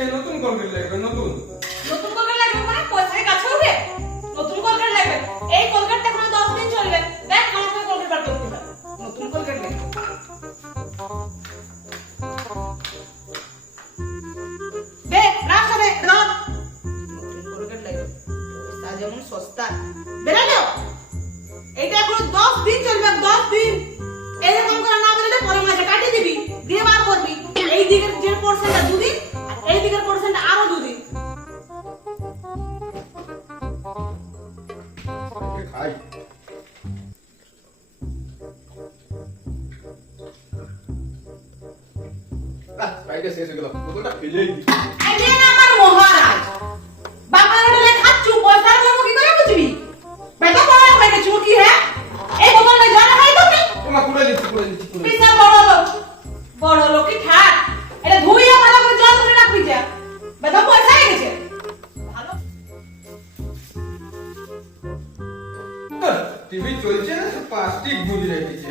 সে নতুন কলগেট লাগবে নতুন। নতুন কলগেট লাগবে মানে পয়সায় কাছে হবে? নতুন কলগেট লাগবে। এই কলগেটটা এখন 10 দিন চলবে। দেখ আমাকে কলগেট বার করতে হবে। নতুন কলগেট লাগবে। দে রাস্তা দে দাও। নতুন কলগেট লাগবে। পয়সা যেমন সস্তা। বেরা দাও। এইটা এখন 10 দিন চলবে 10 দিন। এরকম করে না বেরোলে পরে মাঝে কাটি দিবি। দিয়ে বার করবি। এই দিকের যে পোরশনটা 2 দিন আর এই দিকের পোরশনটা আরো 2 দিন। খাই পাইটা শেষ হয়ে গেল, বোতলটা ফেলেই দিই। আইনে না আমার মহারাজ বাবার হোটেলে খাচ্ছু পয়সার মর্ম কি করে বুঝবি? বেটা বড় হয়ে গেছো কি হ্যাঁ? এই বোতলে জানা হয় তুমি? তোমার পুরো দিচ্ছি পিছা বড় লোক কি ঠাক? এটা ধুইয়া ভালো করে জল করে রাখবি যা। বেটা পয়সা হয়ে গেছে। ভালো টিভি চলছে না, প্লাস্টিক গুঁজে রেখেছে।